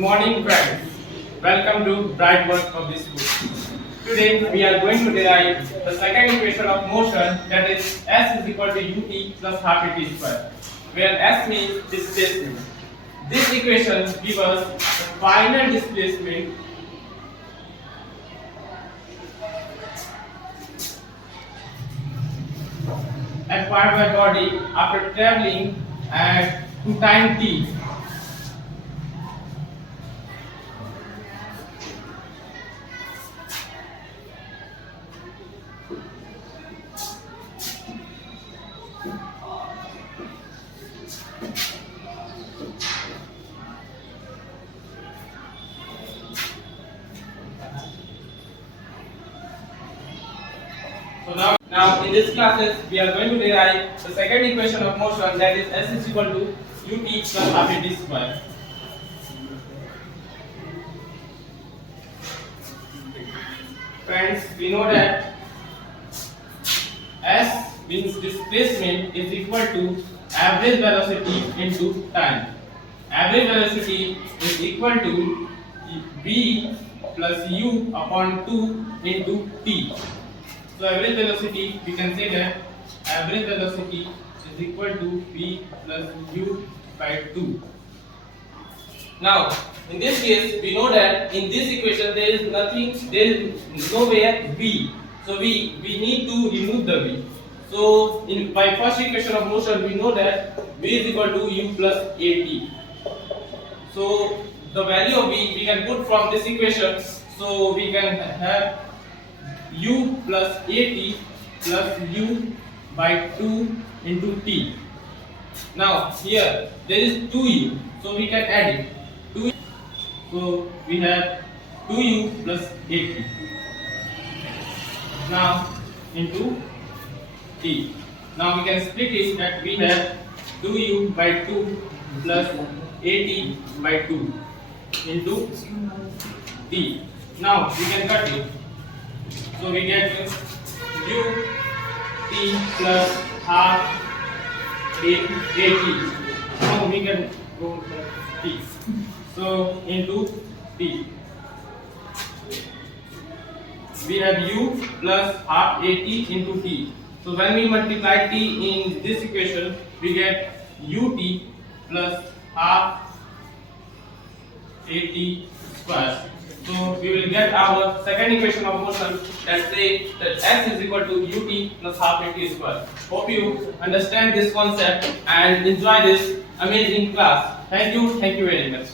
morning, friends. Welcome to Bright Work of this School. Today we are going to derive the second equation of motion, that is S is equal to ut plus half at square, where S means displacement. This equation gives us the final displacement acquired by body after traveling at to time t. So now in this classes we are going to derive the second equation of motion, that is S is equal to ut plus half at square. Friends, we know that S means displacement is equal to average velocity into time. Average velocity is equal to v plus u upon 2 into t. So average velocity, we can say that average velocity is equal to v plus u by 2. Now, in this case, we know that in this equation there is nowhere v. So we need to remove the v. So in by first equation of motion, we know that v is equal to u plus at. So the value of v we can put from this equation. So we can have u plus at plus u by 2 into t. Now here there is 2u, so we can add it. 2, so we have 2u plus at. Now into t. Now we can split it, that we have 2u by 2 plus at by 2 into t. Now we can cut it. So we get u t plus half at. Now we can go t. So into t. We have u plus half at into t. So when we multiply t in this equation, we get ut plus half at square. So we will get our second equation of motion, that say that S is equal to ut plus half at square. Hope you understand this concept and enjoy this amazing class. Thank you very much.